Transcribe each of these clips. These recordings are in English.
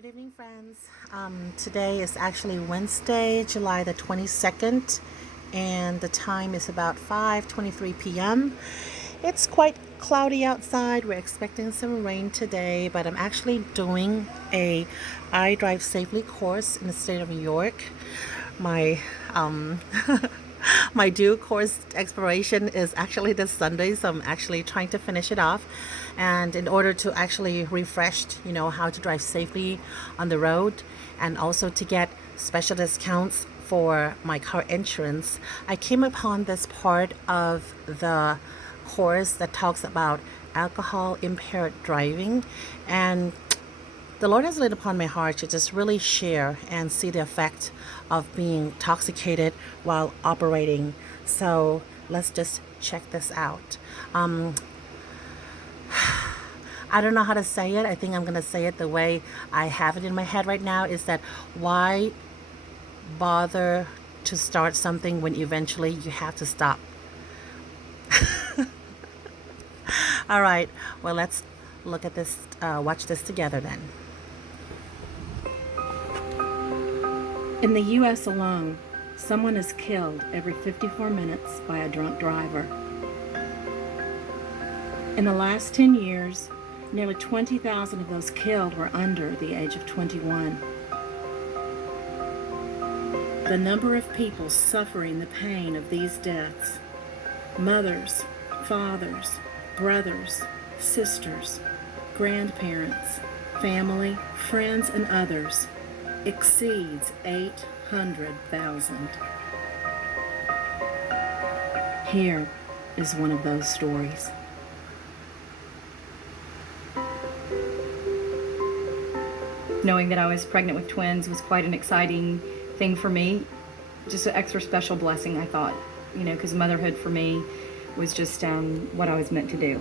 Good evening, friends. Today is actually Wednesday, July the 22nd, and the time is about 5:23 p.m. It's quite cloudy outside. We're expecting some rain today, but I'm actually doing a I Drive Safely course in the state of New York. My my due course expiration is actually this Sunday, so I'm actually trying to finish it off. And in order to actually refresh, how to drive safely on the road, and also to get special discounts for my car insurance, I came upon this part of the course that talks about alcohol impaired driving, and the Lord has laid upon my heart to just really share and see the effect of being intoxicated while operating. So let's just check this out. I don't know how to say it. I think I'm going to say it the way I have it in my head right now, is that why bother to start something when eventually you have to stop? All right, well, let's look at this, watch this together then. In the U.S. alone, someone is killed every 54 minutes by a drunk driver. In the last 10 years, nearly 20,000 of those killed were under the age of 21. The number of people suffering the pain of these deaths, mothers, fathers, brothers, sisters, grandparents, family, friends, and others, exceeds 800,000. Here is one of those stories. Knowing that I was pregnant with twins was quite an exciting thing for me. Just an extra special blessing, I thought, because motherhood for me was just what I was meant to do.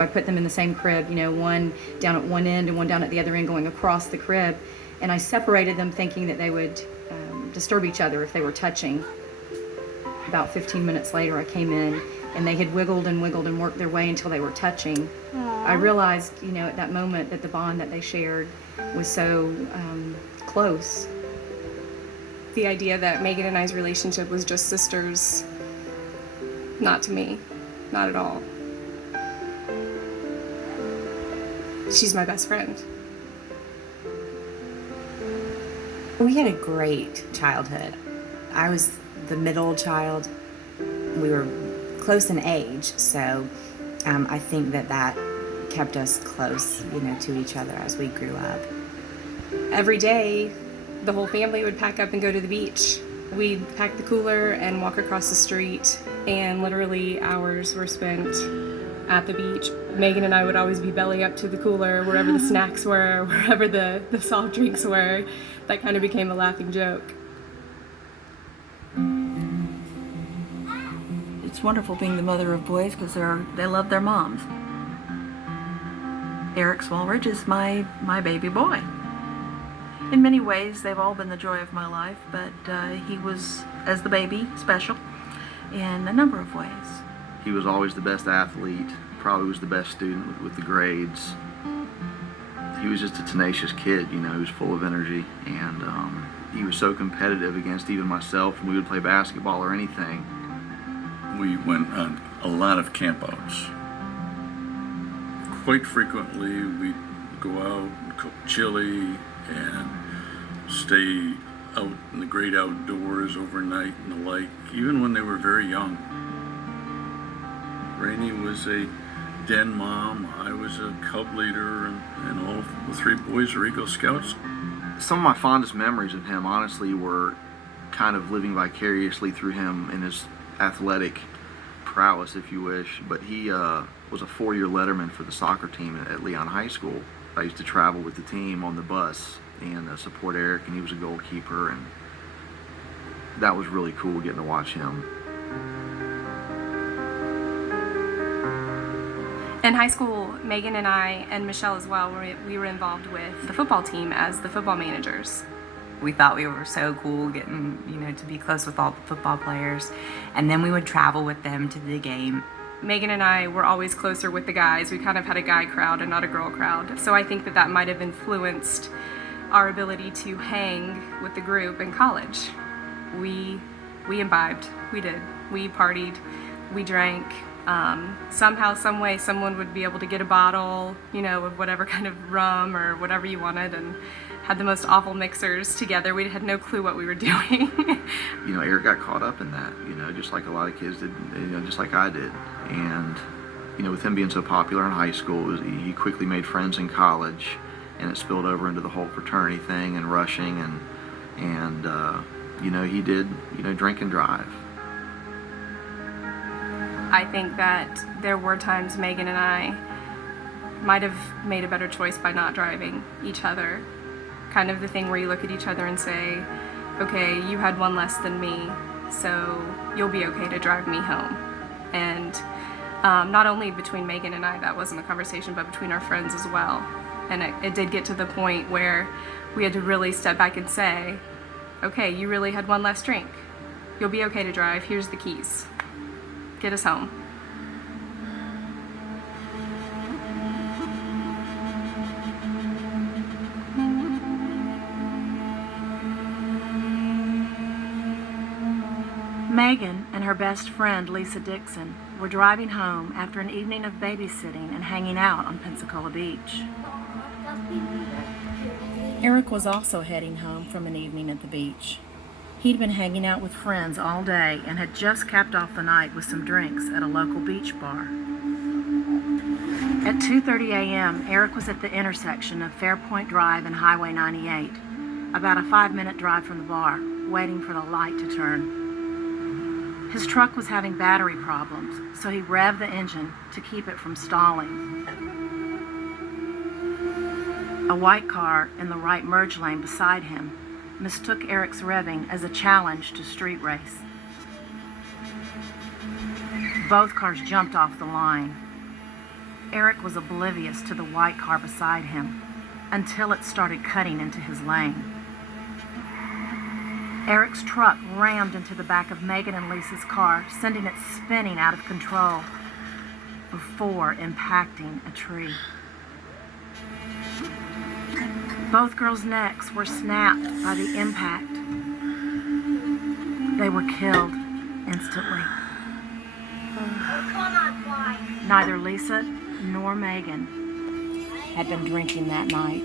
I put them in the same crib, one down at one end and one down at the other end going across the crib. And I separated them thinking that they would disturb each other if they were touching. About 15 minutes later, I came in and they had wiggled and worked their way until they were touching. Aww. I realized, at that moment that the bond that they shared was so close. The idea that Megan and I's relationship was just sisters, not to me, not at all. She's my best friend. We had a great childhood. I was the middle child. We were close in age, so I think that kept us close, to each other as we grew up. Every day, the whole family would pack up and go to the beach. We'd pack the cooler and walk across the street, and literally hours were spent at the beach. Megan and I would always be belly up to the cooler, wherever the snacks were, wherever the soft drinks were. That kind of became a laughing joke. It's wonderful being the mother of boys because they love their moms. Eric Smallridge is my baby boy. In many ways, they've all been the joy of my life, but he was, as the baby, special in a number of ways. He was always the best athlete, probably was the best student with the grades. He was just a tenacious kid, he was full of energy, and he was so competitive against even myself when we would play basketball or anything. We went on a lot of campouts. Quite frequently we'd go out and cook chili and stay out in the great outdoors overnight and the like, even when they were very young. Rainey was a den mom, I was a cub leader, and all the three boys were Eagle Scouts. Some of my fondest memories of him, honestly, were kind of living vicariously through him and his athletic prowess, if you wish. But he was a 4-year letterman for the soccer team at Leon High School. I used to travel with the team on the bus and support Eric, and he was a goalkeeper, and that was really cool getting to watch him. In high school, Megan and I, and Michelle as well, we were involved with the football team as the football managers. We thought we were so cool getting, to be close with all the football players. And then we would travel with them to the game. Megan and I were always closer with the guys. We kind of had a guy crowd and not a girl crowd. So I think that that might have influenced our ability to hang with the group in college. We imbibed. We did. We partied. We drank. Somehow, some way, someone would be able to get a bottle, of whatever kind of rum or whatever you wanted, and had the most awful mixers together. We had no clue what we were doing. Eric got caught up in that, just like a lot of kids did, just like I did. And, with him being so popular in high school, he quickly made friends in college, and it spilled over into the whole fraternity thing and rushing, and he did, drink and drive. I think that there were times Megan and I might have made a better choice by not driving each other. Kind of the thing where you look at each other and say, okay, you had one less than me, so you'll be okay to drive me home. And not only between Megan and I, that wasn't the conversation, but between our friends as well. And it did get to the point where we had to really step back and say, okay, you really had one less drink. You'll be okay to drive. Here's the keys. Get us home. Megan and her best friend, Lisa Dixon, were driving home after an evening of babysitting and hanging out on Pensacola Beach. Eric was also heading home from an evening at the beach. He'd been hanging out with friends all day and had just capped off the night with some drinks at a local beach bar. At 2:30 a.m., Eric was at the intersection of Fairpoint Drive and Highway 98, about a 5-minute drive from the bar, waiting for the light to turn. His truck was having battery problems, so he revved the engine to keep it from stalling. A white car in the right merge lane beside him mistook Eric's revving as a challenge to street race. Both cars jumped off the line. Eric was oblivious to the white car beside him until it started cutting into his lane. Eric's truck rammed into the back of Megan and Lisa's car, sending it spinning out of control before impacting a tree. Both girls' necks were snapped by the impact. They were killed instantly. Neither Lisa nor Megan had been drinking that night.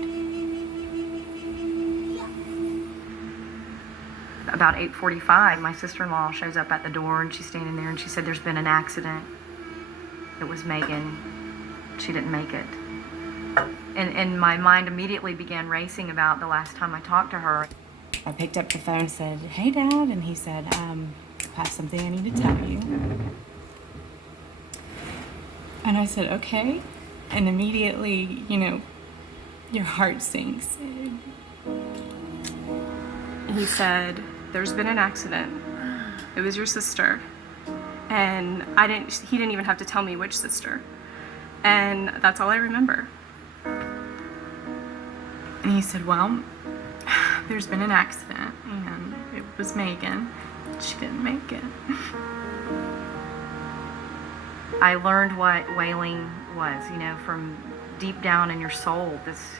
About 8:45, my sister-in-law shows up at the door, and she's standing there, and she said, "There's been an accident. It was Megan. She didn't make it." And my mind immediately began racing about the last time I talked to her. I picked up the phone and said, "Hey, Dad," and he said, "I have something I need to tell you." And I said, "Okay." And immediately, your heart sinks. He said, "There's been an accident. It was your sister." And he didn't even have to tell me which sister. And that's all I remember. And he said, "Well, there's been an accident, and it was Megan. She didn't make it." I learned what wailing was, from deep down in your soul. This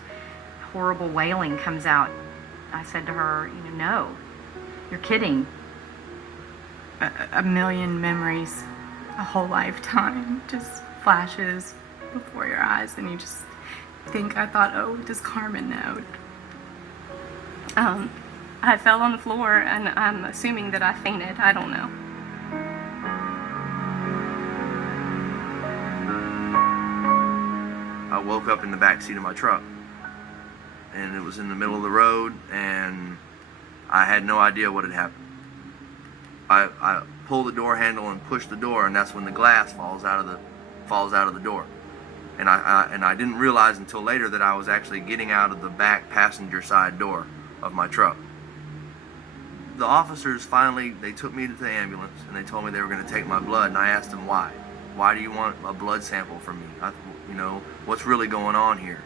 horrible wailing comes out. I said to her, "No, you're kidding." A million memories, a whole lifetime just flashes before your eyes, and you just think, I thought, oh, does Carmen know? I fell on the floor, and I'm assuming that I fainted. I don't know. I woke up in the back seat of my truck, and it was in the middle of the road, and I had no idea what had happened. I pulled the door handle and pushed the door, and that's when the glass falls out of the door. And I didn't realize until later that I was actually getting out of the back passenger side door of my truck. The officers they took me to the ambulance, and they told me they were going to take my blood, and I asked them why. Why do you want a blood sample from me? What's really going on here?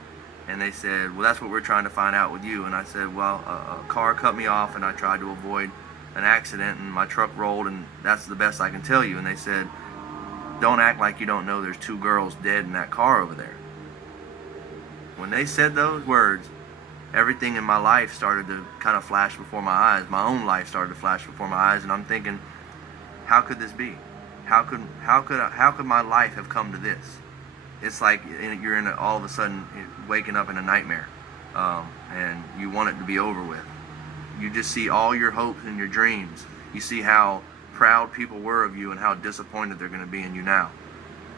And they said, well, that's what we're trying to find out with you. And I said, well, a car cut me off, and I tried to avoid an accident, and my truck rolled, and that's the best I can tell you. And they said, Don't act like you don't know there's 2 girls dead in that car over there. When they said those words, everything in my life started to kind of flash before my eyes. My own life started to flash before my eyes, and I'm thinking, how could this be? How could my life have come to this? It's like you're all of a sudden waking up in a nightmare, and you want it to be over with. You just see all your hopes and your dreams. You see how proud people were of you and how disappointed they're going to be in you now.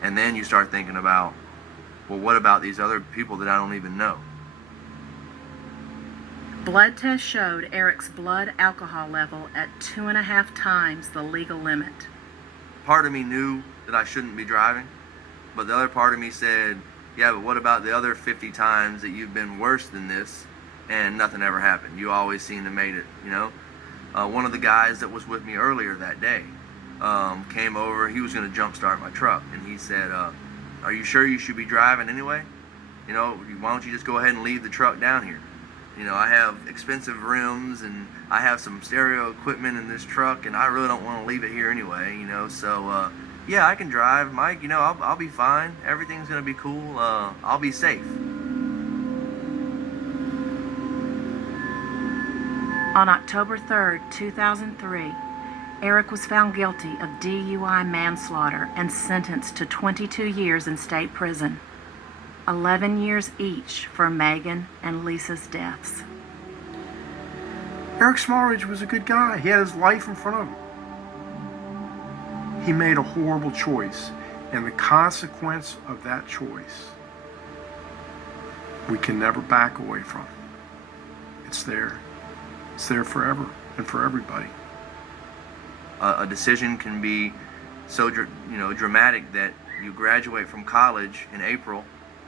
And then you start thinking about, well, what about these other people that I don't even know? Blood tests showed Eric's blood alcohol level at 2.5 times the legal limit. Part of me knew that I shouldn't be driving, but the other part of me said, yeah, but what about the other 50 times that you've been worse than this and nothing ever happened? You always seem to made it, you know? One of the guys that was with me earlier that day came over. He was going to jump start my truck, and he said, are you sure you should be driving anyway? You know, why don't you just go ahead and leave the truck down here? You know, I have expensive rims and I have some stereo equipment in this truck, and I really don't want to leave it here anyway, you know, so yeah, I can drive, Mike, you know, I'll be fine. Everything's going to be cool. I'll be safe. On October 3rd, 2003, Eric was found guilty of DUI manslaughter and sentenced to 22 years in state prison, 11 years each for Megan and Lisa's deaths. Eric Smallridge was a good guy. He had his life in front of him. He made a horrible choice, and the consequence of that choice, we can never back away from. It's there. It's there forever and for everybody. A decision can be so dramatic that you graduate from college in April,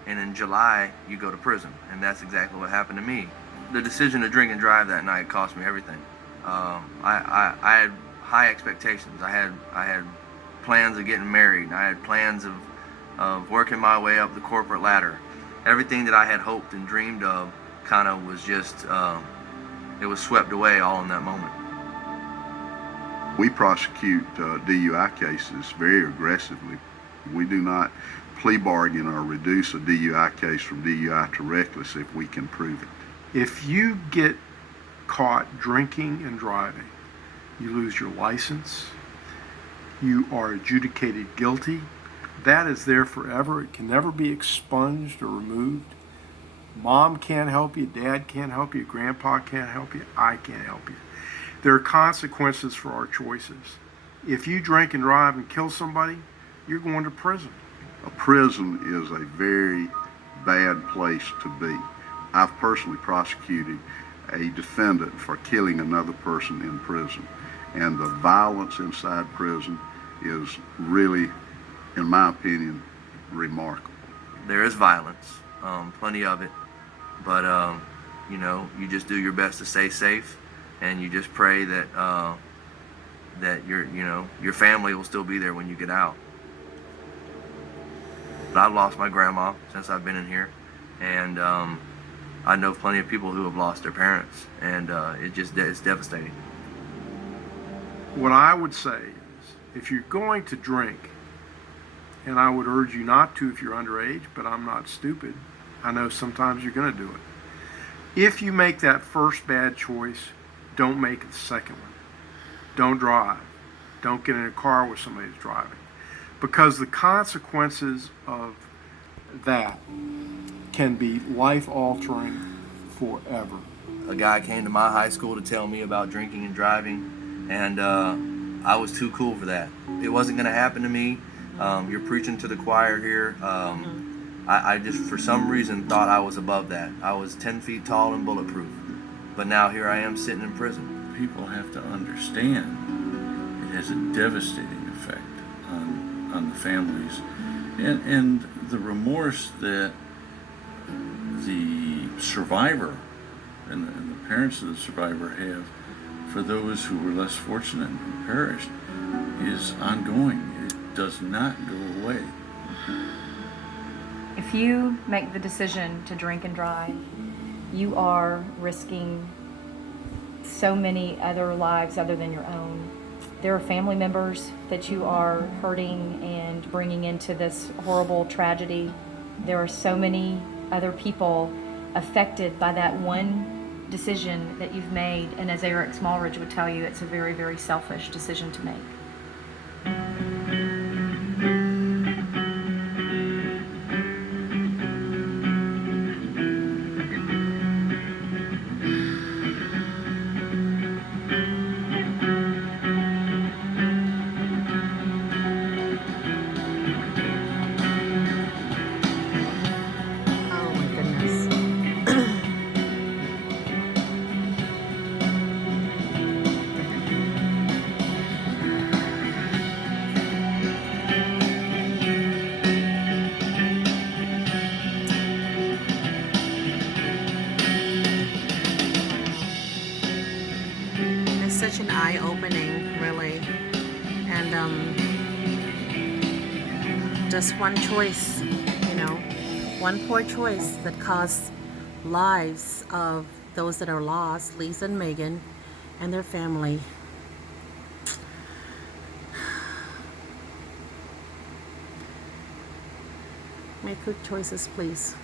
and in July you go to prison, and that's exactly what happened to me. The decision to drink and drive that night cost me everything. I had high expectations. I had plans of getting married. I had plans of working my way up the corporate ladder. Everything that I had hoped and dreamed of kind of was just, it was swept away all in that moment. We prosecute DUI cases very aggressively. We do not plea bargain or reduce a DUI case from DUI to reckless if we can prove it. If you get caught drinking and driving, you lose your license. You are adjudicated guilty. That is there forever. It can never be expunged or removed. Mom can't help you, Dad can't help you, Grandpa can't help you, I can't help you. There are consequences for our choices. If you drink and drive and kill somebody, you're going to prison. A prison is a very bad place to be. I've personally prosecuted a defendant for killing another person in prison, and the violence inside prison is really, in my opinion, remarkable. There is violence, plenty of it, but you know, you just do your best to stay safe, and you just pray that that your family will still be there when you get out. But I've lost my grandma since I've been in here, and I know plenty of people who have lost their parents, and it's devastating. What I would say is, if you're going to drink, and I would urge you not to if you're underage, but I'm not stupid. I know sometimes you're going to do it. If you make that first bad choice, don't make the second one. Don't drive. Don't get in a car with somebody who's driving. Because the consequences of that can be life-altering forever. A guy came to my high school to tell me about drinking and driving, and I was too cool for that. It wasn't going to happen to me. You're preaching to the choir here. I just, for some reason, thought I was above that. I was 10 feet tall and bulletproof. But now here I am sitting in prison. People have to understand it has a devastating effect on the families. And the remorse that the survivor and the parents of the survivor have for those who were less fortunate and who perished is ongoing. It does not go away. If you make the decision to drink and drive, you are risking so many other lives other than your own. there are family members that you are hurting and bringing into this horrible tragedy. There are so many other people affected by that one decision that you've made. And as Eric Smallridge would tell you, it's a very, very selfish decision to make. Oh my goodness. It's such an eye-opening, really. And just one choice, one poor choice that costs lives of those that are lost, Lisa and Megan and their family. Make good choices, please.